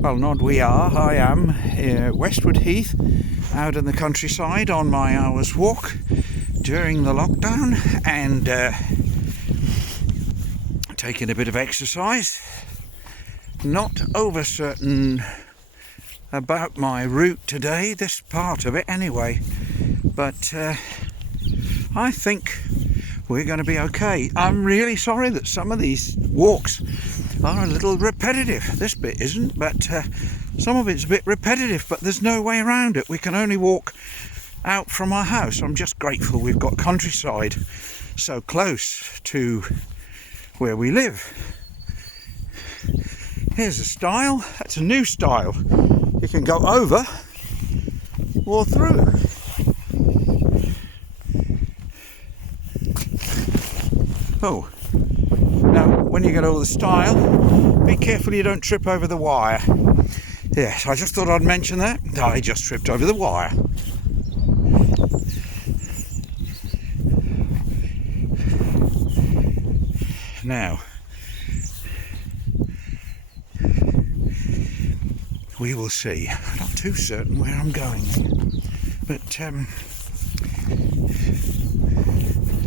Well, not we are. I am Westwood Heath, out in the countryside on my hour's walk during the lockdown, and taking a bit of exercise. Not over certain about my route today, this part of it anyway, but I think we're going to be okay. I'm really sorry that some of these walks are a little repetitive. This bit isn't, but some of it's a bit repetitive, but there's no way around it. We can only walk out from our house. I'm just grateful we've got countryside so close to where we live. Here's a stile. That's a new stile. You can go over or through. Oh, now when you get over the stile, be careful you don't trip over the wire. Yes, I just thought I'd mention that. I just tripped over the wire. Now, we will see. I'm not too certain where I'm going, but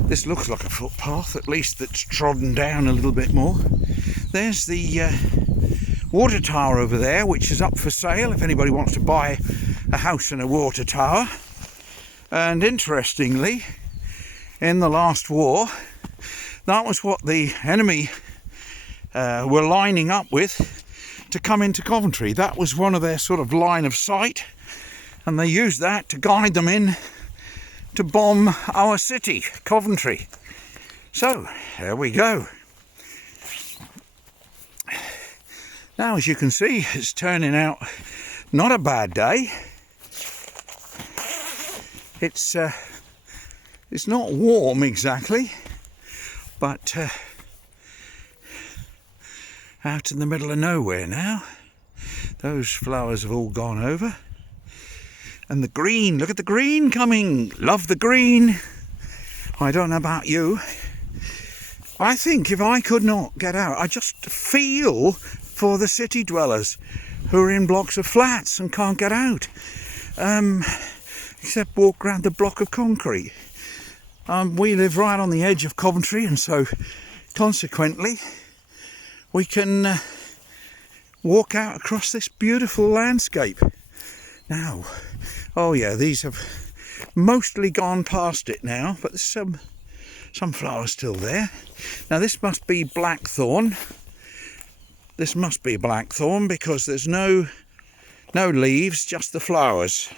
this looks like a footpath, at least that's trodden down a little bit more. There's the water tower over there, which is up for sale if anybody wants to buy a house and a water tower. And interestingly, in the last war, that was what the enemy were lining up with to come into Coventry. That was one of their sort of line of sight, and they used that to guide them in to bomb our city, Coventry. So, there we go. Now, as you can see, it's turning out not a bad day. It's not warm exactly, but out in the middle of nowhere now. Those flowers have all gone over. And the green, look at the green coming. Love the green. I don't know about you. I think if I could not get out, I just feel for the city dwellers who are in blocks of flats and can't get out. Except walk around the block of concrete. We live right on the edge of Coventry, and so consequently we can walk out across this beautiful landscape. Now, oh yeah, these have mostly gone past it now, but there's some flowers still there. Now this must be blackthorn. This must be blackthorn because there's no leaves, just the flowers,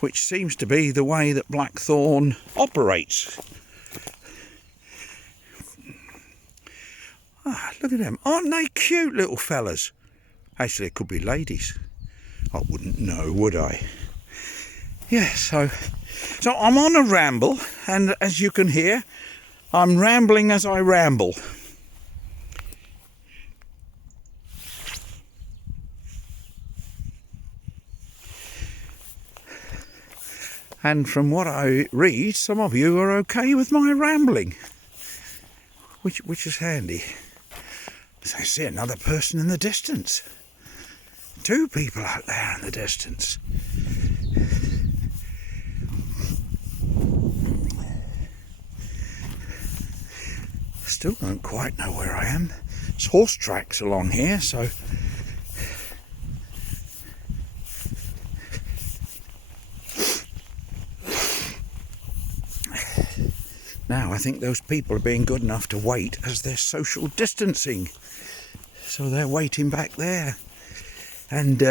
which seems to be the way that blackthorn operates. Ah, look at them. Aren't they cute little fellas? Actually, it could be ladies. I wouldn't know, would I? Yeah, so I'm on a ramble, and as you can hear, I'm rambling as I ramble. And from what I read, some of you are okay with my rambling, which is handy. I see another person in the distance. 2 people out there in the distance. Still don't quite know where I am. There's horse tracks along here, so now I think those people are being good enough to wait as they're social distancing. So they're waiting back there. And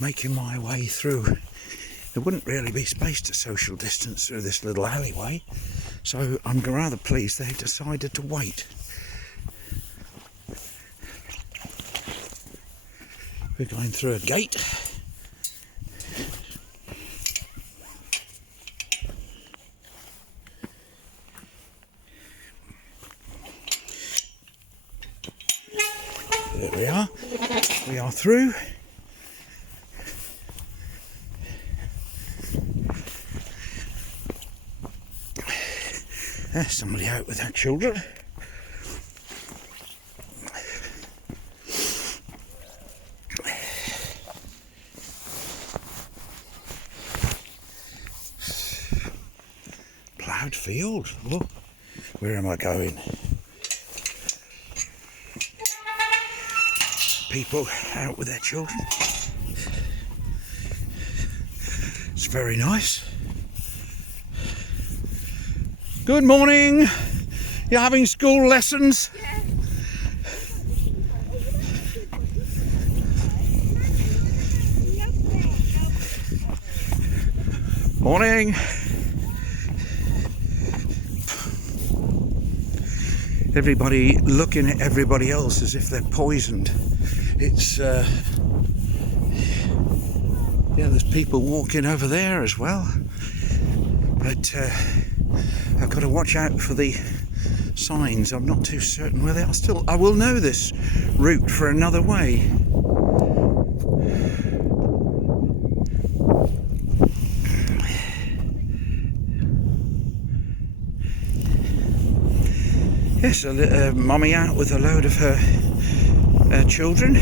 making my way through. There wouldn't really be space to social distance through this little alleyway, so I'm rather pleased they've decided to wait. We're going through a gate. There we are. We are through. There's somebody out with their children. wide field. Oh, where am I going? People out with their children. It's very nice. Good morning. You're having school lessons? Yeah. Morning. Everybody looking at everybody else as if they're poisoned. It's yeah, there's people walking over there as well, but I've got to watch out for the signs. I'm not too certain where they are. Still, I will know this route for another way. Yes, a mummy out with a load of her children.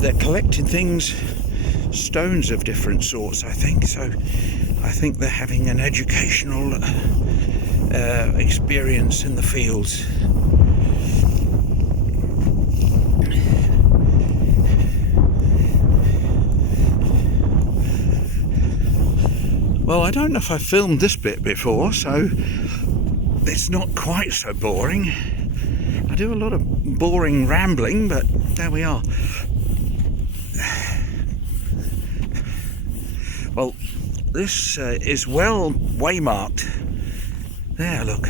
They're collecting things, stones of different sorts, I think. So I think they're having an educational experience in the fields. Well, I don't know if I filmed this bit before, so it's not quite so boring. I do a lot of boring rambling, but there we are. Well, this is well waymarked. There, look.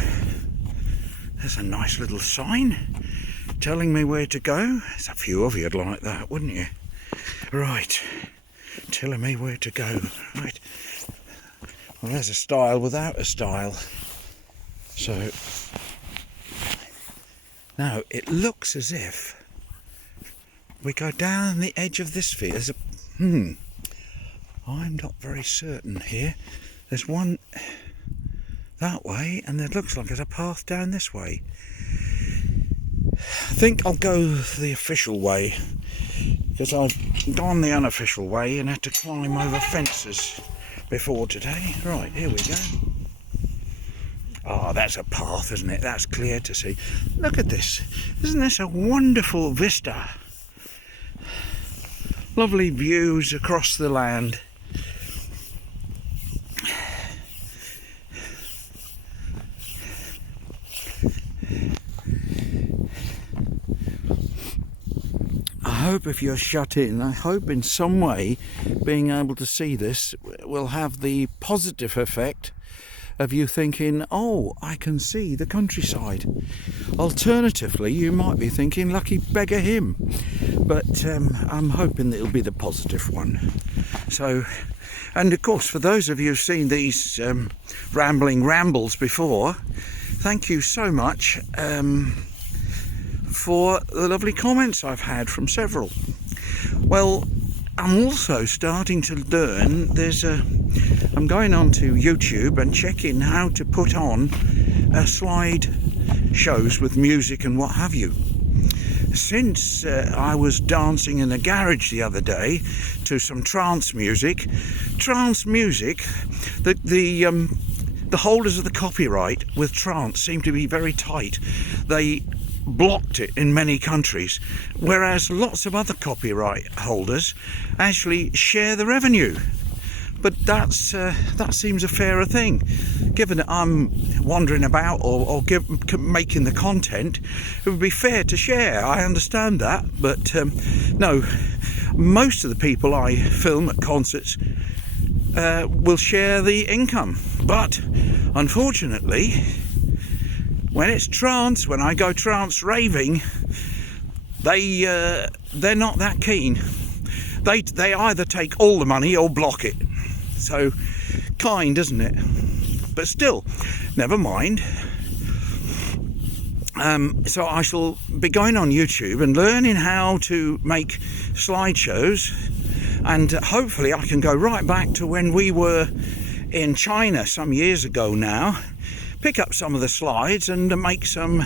There's a nice little sign telling me where to go. There's a few of you'd like that, wouldn't you? Right. Telling me where to go. Right. Well, there's a stile without a stile. So now it looks as if we go down the edge of this field. There's a I'm not very certain here. There's one that way, and it looks like there's a path down this way. I think I'll go the official way, because I've gone the unofficial way and had to climb over fences before today. Right, here we go. Oh, that's a path, isn't it? That's clear to see. Look at this. Isn't this a wonderful vista? Lovely views across the land. I hope if you're shut in, I hope in some way being able to see this will have the positive effect of you thinking, oh, I can see the countryside. Alternatively, you might be thinking, lucky beggar him. But I'm hoping that it'll be the positive one. So, and of course, for those of you who've seen these rambling rambles before, thank you so much for the lovely comments I've had from several. Well, I'm also starting to learn, I'm going on to YouTube and checking how to put on slide shows with music and what have you. Since I was dancing in a garage the other day to some trance music, the holders of the copyright with trance seem to be very tight. They blocked it in many countries, whereas lots of other copyright holders actually share the revenue. But that seems a fairer thing, given that I'm wandering about or making the content. It would be fair to share. I understand that, but no, most of the people I film at concerts will share the income. But unfortunately, when it's trance, when I go trance raving, they're not that keen. They either take all the money or block it. So kind, isn't it? But still, never mind. So I shall be going on YouTube and learning how to make slideshows, and hopefully I can go right back to when we were in China some years ago now, pick up some of the slides and make some